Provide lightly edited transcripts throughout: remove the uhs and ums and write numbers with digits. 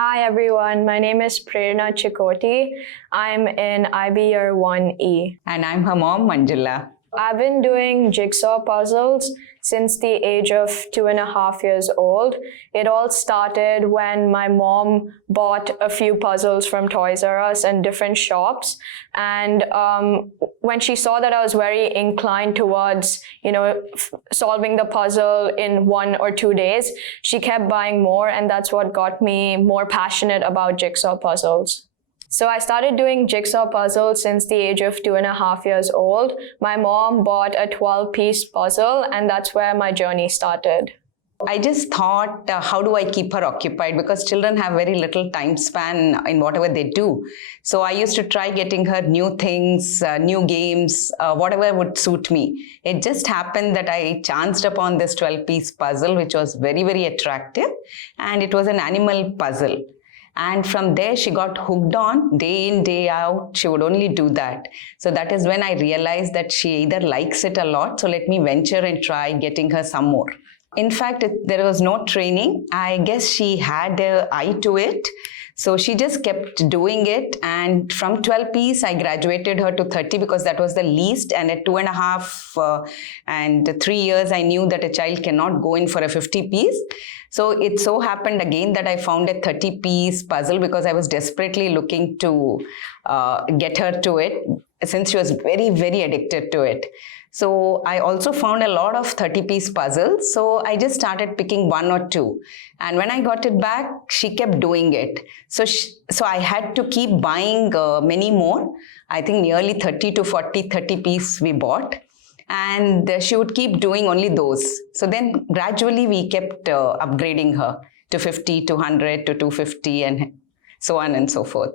Hi everyone, my name is Prerana Cheekoty. I'm in IB Year 1E. And I'm her mom, Manjula. I've been doing jigsaw puzzles since the age of 2.5 years old. It all started when my mom bought a few puzzles from Toys R Us and different shops. And when she saw that I was very inclined towards, solving the puzzle in 1 or 2 days, she kept buying more, and that's what got me more passionate about jigsaw puzzles. So I started doing jigsaw puzzles since the age of 2.5 years old. My mom bought a 12-piece puzzle, and that's where my journey started. I just thought, how do I keep her occupied? Because children have very little time span in whatever they do. So I used to try getting her new things, new games, whatever would suit me. It just happened that I chanced upon this 12-piece puzzle, which was very, very attractive. And it was an animal puzzle. And from there, she got hooked on. Day in, day out, she would only do that. So that is when I realized that she either likes it a lot, so let me venture and try getting her some more. In fact, there was no training. I guess she had an eye to it. So she just kept doing it. And from 12-piece, I graduated her to 30 because that was the least. And at 2.5 and 3 years, I knew that a child cannot go in for a 50-piece. So it so happened again that I found a 30-piece puzzle because I was desperately looking to get her to it since she was very, very addicted to it. So I also found a lot of 30-piece puzzles. So I just started picking 1 or 2. And when I got it back, she kept doing it. So I had to keep buying many more. I think nearly 30 to 40 30-piece we bought. And she would keep doing only those. So then gradually we kept upgrading her to 50, to 100, to 250, and so on and so forth.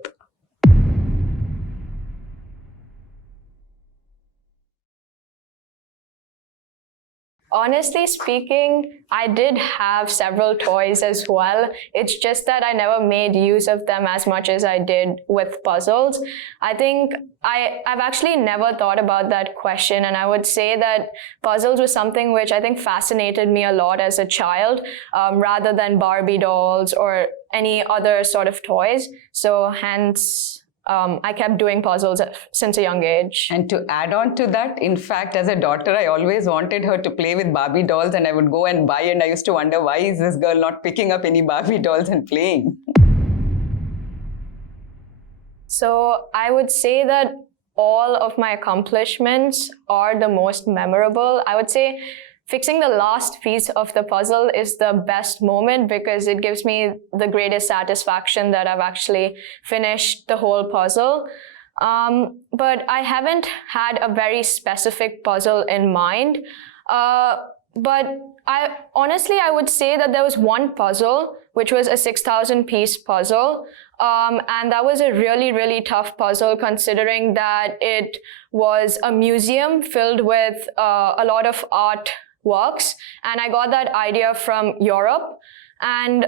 Honestly speaking, I did have several toys as well. It's just that I never made use of them as much as I did with puzzles. I think I've actually never thought about that question, and I would say that puzzles was something which I think fascinated me a lot as a child, rather than Barbie dolls or any other sort of toys. So hence, I kept doing puzzles since a young age. And to add on to that, in fact, as a daughter, I always wanted her to play with Barbie dolls, and I would go and buy, and I used to wonder, why is this girl not picking up any Barbie dolls and playing? So I would say that all of my accomplishments are the most memorable. I would say fixing the last piece of the puzzle is the best moment because it gives me the greatest satisfaction that I've actually finished the whole puzzle. But I haven't had a very specific puzzle in mind. But I would say that there was one puzzle, which was a 6,000-piece puzzle. And that was a really, really tough puzzle considering that it was a museum filled with a lot of art works, and I got that idea from Europe. And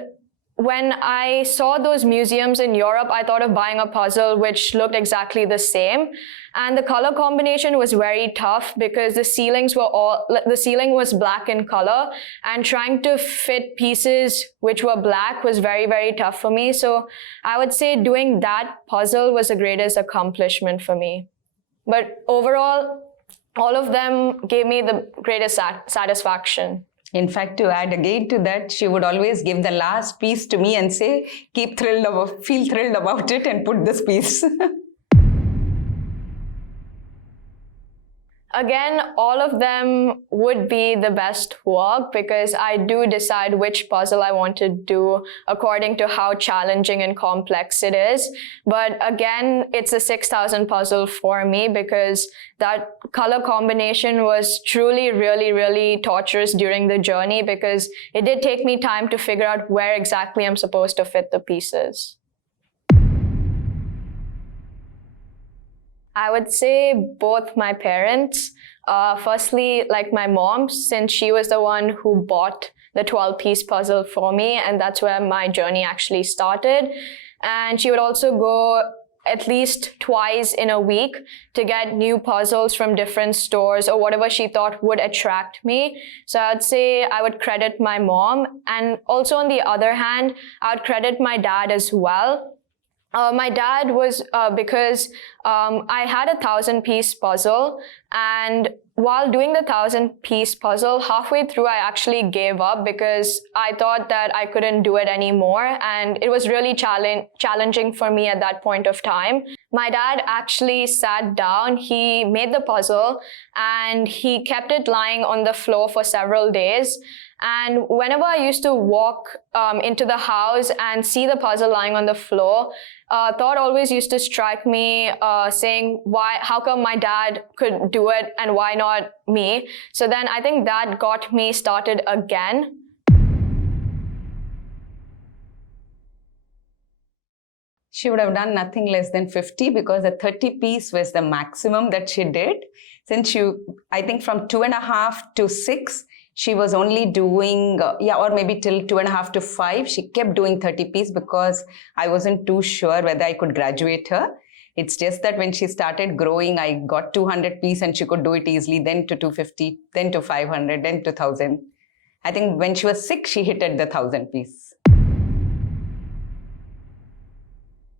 when I saw those museums in Europe, I thought of buying a puzzle which looked exactly the same. And the color combination was very tough because the ceiling was black in color, and trying to fit pieces which were black was very, very tough for me. So I would say doing that puzzle was the greatest accomplishment for me. But overall, all of them gave me the greatest satisfaction. In fact, to add again to that, she would always give the last piece to me and say, feel thrilled about it and put this piece. Again, all of them would be the best work because I do decide which puzzle I want to do according to how challenging and complex it is. But again, it's a 6,000 puzzle for me because that color combination was truly, really, really torturous during the journey because it did take me time to figure out where exactly I'm supposed to fit the pieces. I would say both my parents. Firstly, like my mom, since she was the one who bought the 12-piece puzzle for me, and that's where my journey actually started. And she would also go at least twice in a week to get new puzzles from different stores or whatever she thought would attract me. So I'd say I would credit my mom. And also on the other hand, I would credit my dad as well. My dad was, because I had a 1,000-piece puzzle, and while doing the 1,000-piece puzzle, halfway through I actually gave up because I thought that I couldn't do it anymore, and it was really challenging for me at that point of time. My dad actually sat down, he made the puzzle, and he kept it lying on the floor for several days. And whenever I used to walk into the house and see the puzzle lying on the floor, thought always used to strike me, saying, how come my dad could do it and why not me? So then I think that got me started again. She would have done nothing less than 50 because the 30-piece was the maximum that she did. Since I think from 2.5 to 6, she was only doing, or maybe till 2.5 to 5, she kept doing 30-piece because I wasn't too sure whether I could graduate her. It's just that when she started growing, I got 200-piece and she could do it easily, then to 250, then to 500, then to 1,000. I think when she was 6, she hit at the 1,000-piece.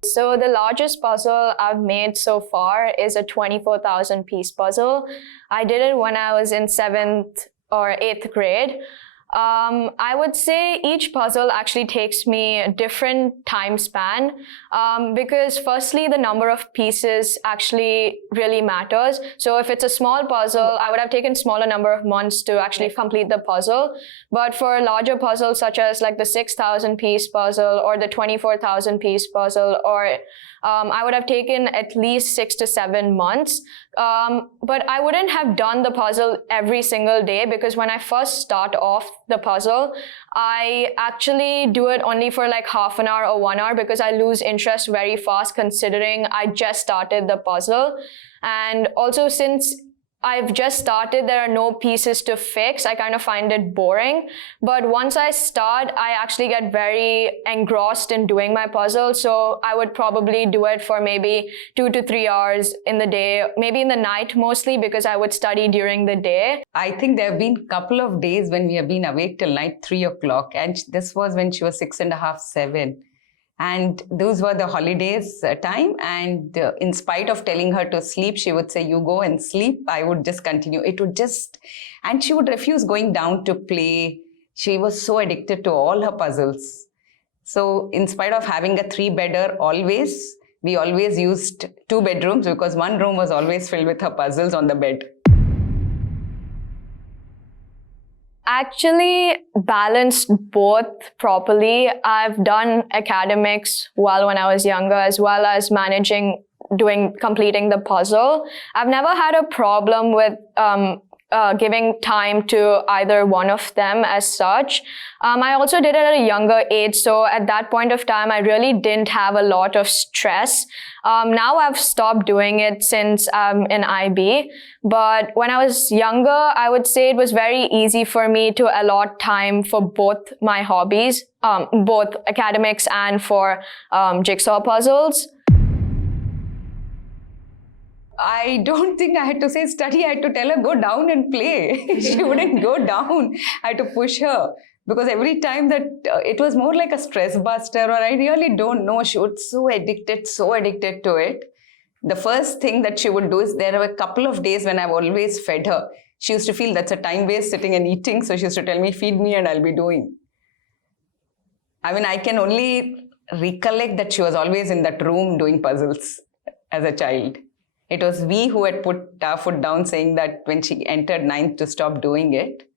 So the largest puzzle I've made so far is a 24,000-piece puzzle. I did it when I was in 7th or 8th grade. I would say each puzzle actually takes me a different time span because firstly, the number of pieces actually really matters. So if it's a small puzzle, I would have taken smaller number of months to actually complete the puzzle. But for larger puzzles such as like the 6,000-piece puzzle or the 24,000-piece puzzle, or I would have taken at least 6 to 7 months. But I wouldn't have done the puzzle every single day because when I first start off the puzzle, I actually do it only for like half an hour or 1 hour because I lose interest very fast considering I just started the puzzle. And also since I've just started, there are no pieces to fix. I kind of find it boring. But once I start, I actually get very engrossed in doing my puzzle. So I would probably do it for maybe 2 to 3 hours in the day, maybe in the night mostly because I would study during the day. I think there have been a couple of days when we have been awake till night 3 o'clock. And this was when she was 6.5, 7. And those were the holidays time. And in spite of telling her to sleep, she would say, you go and sleep. I would just continue. And she would refuse going down to play. She was so addicted to all her puzzles. So in spite of having a 3-bedder we always used 2 bedrooms because one room was always filled with her puzzles on the bed. Actually balanced both properly. I've done academics well when I was younger, as well as completing the puzzle. I've never had a problem with giving time to either one of them as such. I also did it at a younger age, so at that point of time, I really didn't have a lot of stress. Now I've stopped doing it since I'm in IB, but when I was younger, I would say it was very easy for me to allot time for both my hobbies, both academics and for jigsaw puzzles. I don't think I had to say study. I had to tell her, go down and play. She wouldn't go down. I had to push her because every time that it was more like a Stressbuster, or I really don't know. She was so addicted to it. The first thing that she would do is there were a couple of days when I've always fed her. She used to feel that's a time waste sitting and eating. So she used to tell me, feed me and I'll be doing. I mean, I can only recollect that she was always in that room doing puzzles as a child. It was we who had put our foot down saying that when she entered 9th to stop doing it.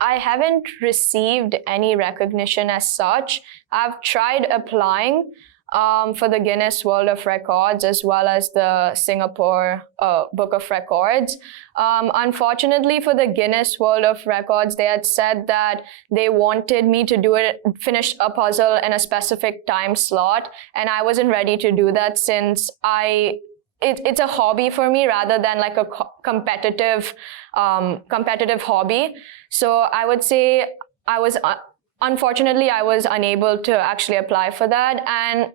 I haven't received any recognition as such. I've tried applying for the Guinness World of Records as well as the Singapore Book of Records. Unfortunately for the Guinness World of Records, they had said that they wanted me to finish a puzzle in a specific time slot, and I wasn't ready to do that since it's a hobby for me rather than like a competitive hobby. So I would say I was unfortunately, I was unable to actually apply for that. And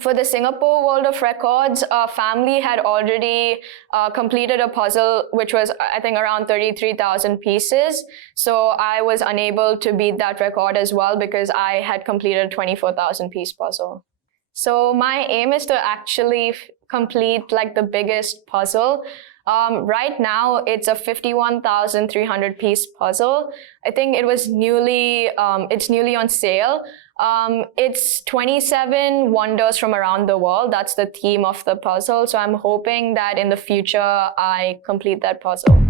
for the Singapore World of Records, a family had already completed a puzzle which was, I think, around 33,000 pieces. So I was unable to beat that record as well because I had completed a 24,000 piece puzzle. So my aim is to actually complete like the biggest puzzle. Right now, it's a 51,300 piece puzzle. I think it was it's newly on sale. It's 27 wonders from around the world. That's the theme of the puzzle. So I'm hoping that in the future, I complete that puzzle.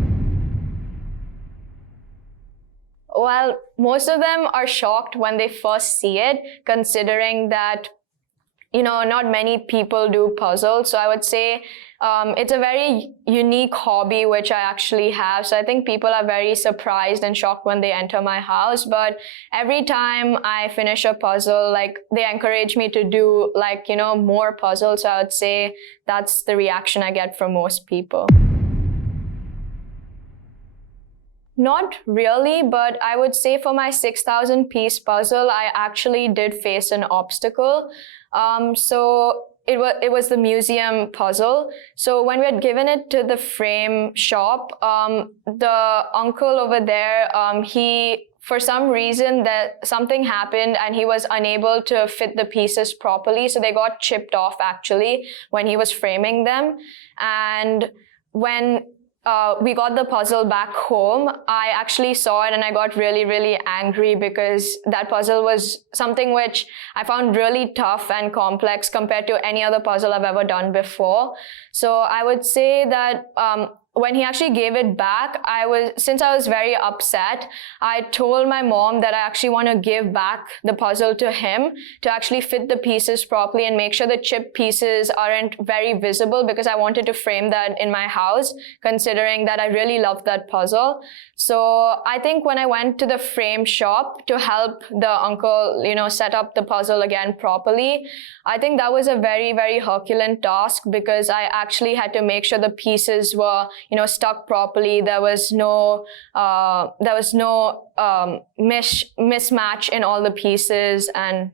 Well, most of them are shocked when they first see it, considering that, you know, not many people do puzzles. So I would say it's a very unique hobby which I actually have. So I think people are very surprised and shocked when they enter my house. But every time I finish a puzzle, like they encourage me to do like, you know, more puzzles. So I would say that's the reaction I get from most people. Not really, but I would say for my 6,000 piece puzzle, I actually did face an obstacle. So it was the museum puzzle. So when we had given it to the frame shop, the uncle over there, for some reason that something happened and he was unable to fit the pieces properly. So they got chipped off actually when he was framing them. And when we got the puzzle back home, I actually saw it and I got really, really angry because that puzzle was something which I found really tough and complex compared to any other puzzle I've ever done before. So I would say that when he actually gave it back, since I was very upset, I told my mom that I actually want to give back the puzzle to him to actually fit the pieces properly and make sure the chip pieces aren't very visible, because I wanted to frame that in my house, considering that I really loved that puzzle. So I think when I went to the frame shop to help the uncle, you know, set up the puzzle again properly, I think that was a very, very Herculean task, because I actually had to make sure the pieces were, you know, stuck properly. There was no mismatch in all the pieces. And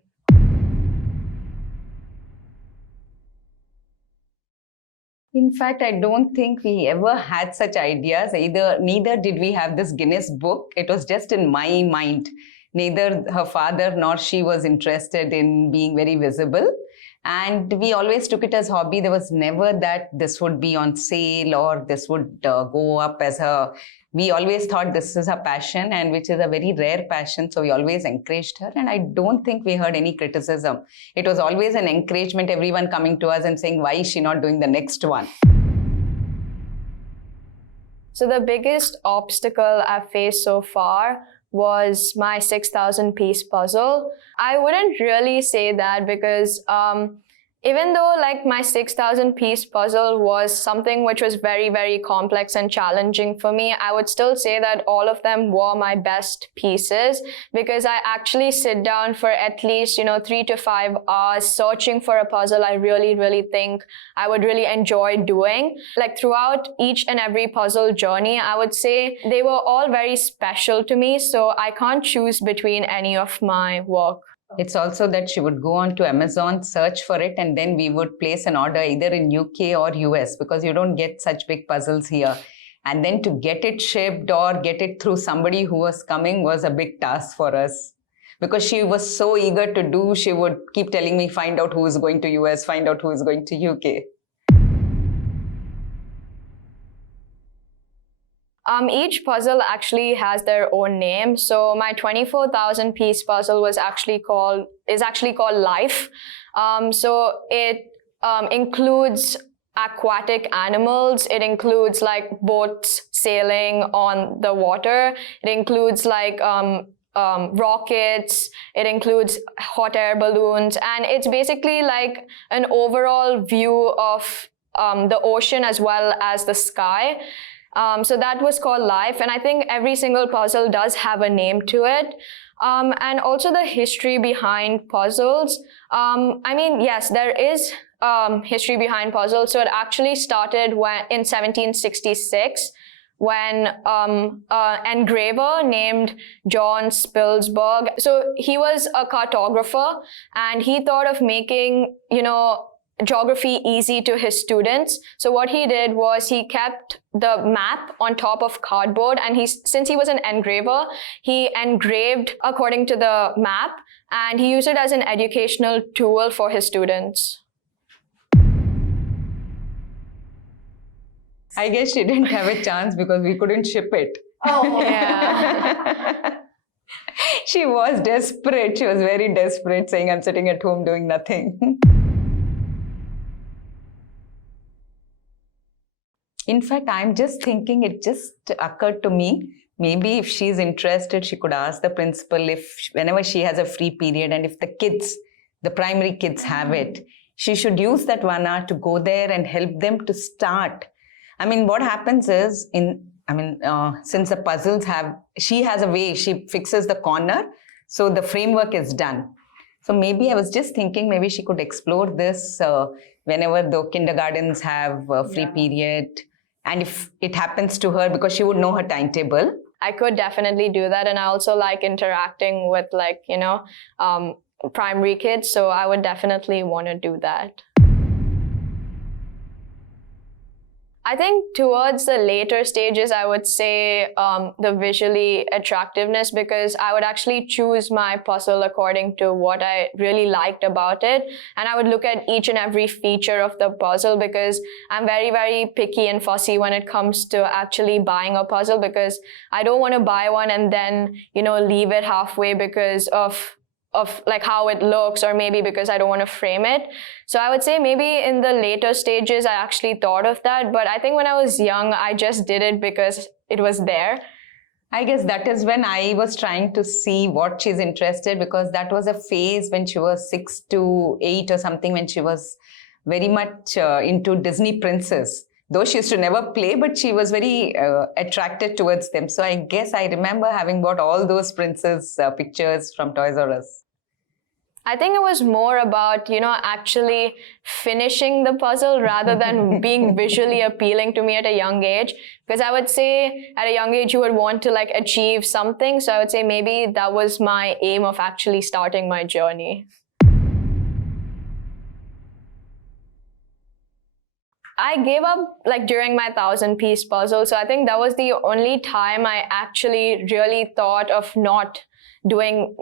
in fact, I don't think we ever had such ideas. Neither did we have this Guinness book. It was just in my mind. Neither her father nor she was interested in being very visible. And we always took it as hobby. There was never that this would be on sale or this would go up as we always thought this is a passion, and which is a very rare passion. So we always encouraged her. And I don't think we heard any criticism. It was always an encouragement, everyone coming to us and saying, why is she not doing the next one? So the biggest obstacle I've faced so far was my 6,000 piece puzzle. I wouldn't really say that, because even though like my 6,000 piece puzzle was something which was very, very complex and challenging for me, I would still say that all of them were my best pieces, because I actually sit down for at least, 3 to 5 hours searching for a puzzle I really, really think I would really enjoy doing. Like throughout each and every puzzle journey, I would say they were all very special to me, so I can't choose between any of my work. It's also that she would go on to Amazon, search for it, and then we would place an order either in UK or US, because you don't get such big puzzles here. And then to get it shipped or get it through somebody who was coming was a big task for us. Because she was so eager to do, she would keep telling me, find out who is going to US, find out who is going to UK. Each puzzle actually has their own name. So my 24,000 piece puzzle is actually called Life. So it includes aquatic animals. It includes like boats sailing on the water. It includes like rockets. It includes hot air balloons, and it's basically like an overall view of the ocean as well as the sky. So that was called Life, and I think every single puzzle does have a name to it. And also the history behind puzzles. I mean, yes, there is history behind puzzles. So it actually started in 1766, when an engraver named John Spilsberg, so he was a cartographer, and he thought of making, geography easy to his students. So what he did was he kept the map on top of cardboard, and since he was an engraver, he engraved according to the map, and he used it as an educational tool for his students. I guess she didn't have a chance because we couldn't ship it. Oh, yeah. She was desperate. She was very desperate, saying, I'm sitting at home doing nothing. In fact, I'm just thinking, it just occurred to me, maybe if she's interested, she could ask the principal if whenever she has a free period, and if the primary kids have it, she should use that 1 hour to go there and help them to start. I mean, what happens is, since the puzzles she has a way, she fixes the corner, so the framework is done. So maybe I was just thinking, maybe she could explore this whenever the kindergartens have a free period. And if it happens to her, because she would know her timetable. I could definitely do that. And I also like interacting with primary kids. So I would definitely want to do that. I think towards the later stages, I would say the visually attractiveness, because I would actually choose my puzzle according to what I really liked about it. And I would look at each and every feature of the puzzle, because I'm very, very picky and fussy when it comes to actually buying a puzzle, because I don't want to buy one and then, leave it halfway because of how it looks, or maybe because I don't want to frame it. So I would say maybe in the later stages, I actually thought of that. But I think when I was young, I just did it because it was there. I guess that is when I was trying to see what she's interested, because that was a phase when she was 6 to 8 or something, when she was very much into Disney princess. Though she used to never play, but she was very attracted towards them. So I guess I remember having bought all those princess pictures from Toys R Us. I think it was more about, actually finishing the puzzle rather than being visually appealing to me at a young age. Because I would say at a young age, you would want to achieve something. So I would say maybe that was my aim of actually starting my journey. I gave up during my 1,000-piece puzzle. So I think that was the only time I actually really thought of not doing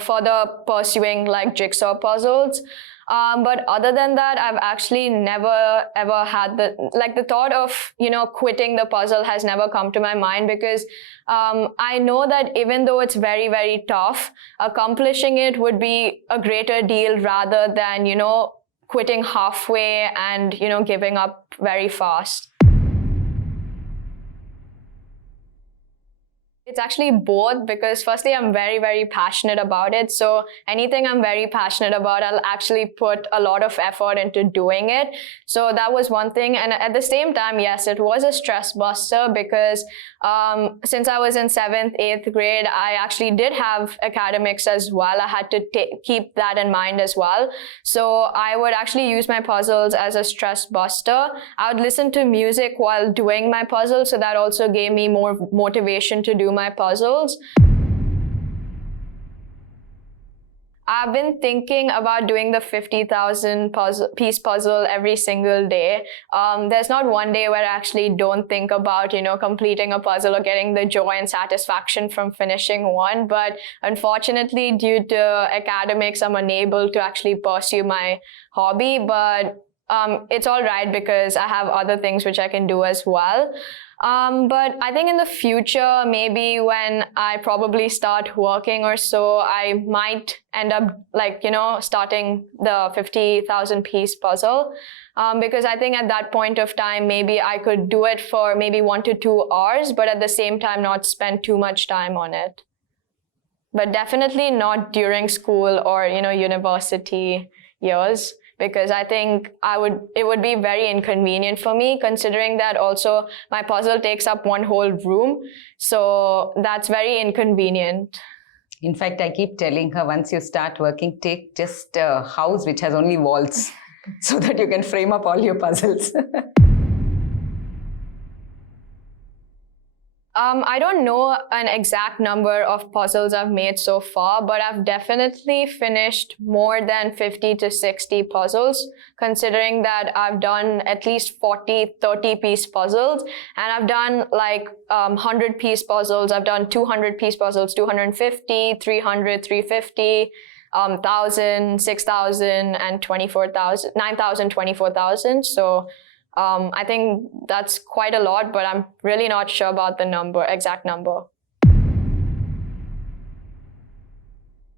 further pursuing jigsaw puzzles. But other than that, I've actually never ever had the thought of, quitting the puzzle has never come to my mind, because I know that even though it's very, very tough, accomplishing it would be a greater deal rather than, quitting halfway and, giving up very fast. It's actually both, because firstly, I'm very, very passionate about it. So anything I'm very passionate about, I'll actually put a lot of effort into doing it. So that was one thing. And at the same time, yes, it was a stress buster, because since I was in 7th, 8th grade, I actually did have academics as well. I had to keep that in mind as well. So I would actually use my puzzles as a stress buster. I would listen to music while doing my puzzle. So that also gave me more motivation to do my puzzles. I've been thinking about doing the 50,000-piece puzzle every single day. There's not one day where I actually don't think about, completing a puzzle or getting the joy and satisfaction from finishing one. But unfortunately, due to academics, I'm unable to actually pursue my hobby. But it's all right, because I have other things which I can do as well. But I think in the future, maybe when I probably start working or so, I might end up starting the 50,000-piece puzzle. Because I think at that point of time, maybe I could do it for maybe 1 to 2 hours, but at the same time, not spend too much time on it. But definitely not during school or, university years, because I think it would be very inconvenient for me, considering that also my puzzle takes up one whole room. So that's very inconvenient. In fact, I keep telling her, once you start working, take just a house which has only walls so that you can frame up all your puzzles. I don't know an exact number of puzzles I've made so far, but I've definitely finished more than 50 to 60 puzzles, considering that I've done at least 40, 30-piece puzzles, and I've done like 100-piece puzzles, I've done 200-piece puzzles, 250, 300, 350, 1,000, 6,000, and 24,000, 9,000, 24,000. So I think that's quite a lot, but I'm really not sure about the exact number.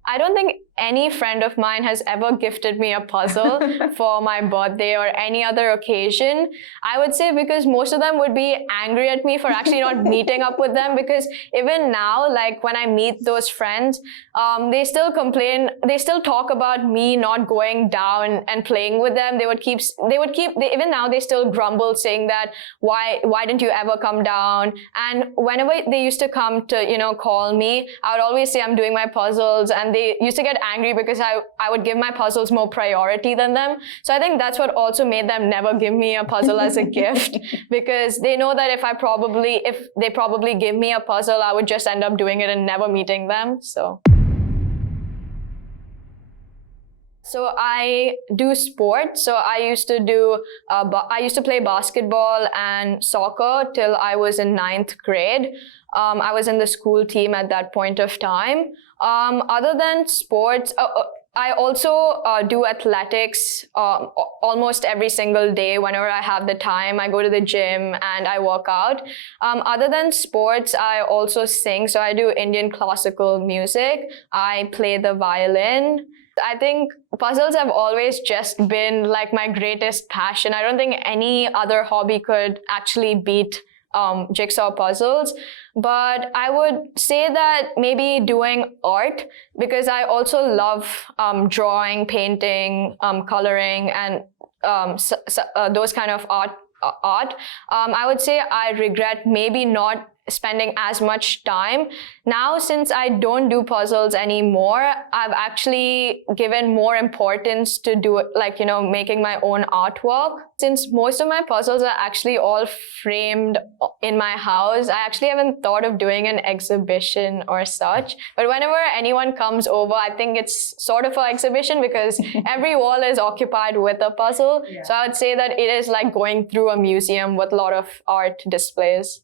I don't think any friend of mine has ever gifted me a puzzle for my birthday or any other occasion. I would say because most of them would be angry at me for actually not meeting up with them, because even now, like when I meet those friends, they still complain, they still talk about me not going down and playing with them. Even now they still grumble saying that, why didn't you ever come down? And whenever they used to come to, call me, I would always say I'm doing my puzzles, and they used to get angry because I would give my puzzles more priority than them. So I think that's what also made them never give me a puzzle as a gift, because they know that if they probably give me a puzzle, I would just end up doing it and never meeting them. So I do sports. So I used to play basketball and soccer till I was in 9th grade. I was in the school team at that point of time. Other than sports, I also do athletics almost every single day. Whenever I have the time, I go to the gym and I work out. Other than sports, I also sing. So I do Indian classical music. I play the violin. I think puzzles have always just been like my greatest passion. I don't think any other hobby could actually beat jigsaw puzzles. But I would say that maybe doing art, because I also love drawing, painting, coloring, and those kind of art. I would say I regret maybe not spending as much time. Now, since I don't do puzzles anymore, I've actually given more importance to making my own artwork. Since most of my puzzles are actually all framed in my house, I actually haven't thought of doing an exhibition or such. But whenever anyone comes over, I think it's sort of an exhibition, because every wall is occupied with a puzzle. Yeah. So I would say that it is like going through a museum with a lot of art displays.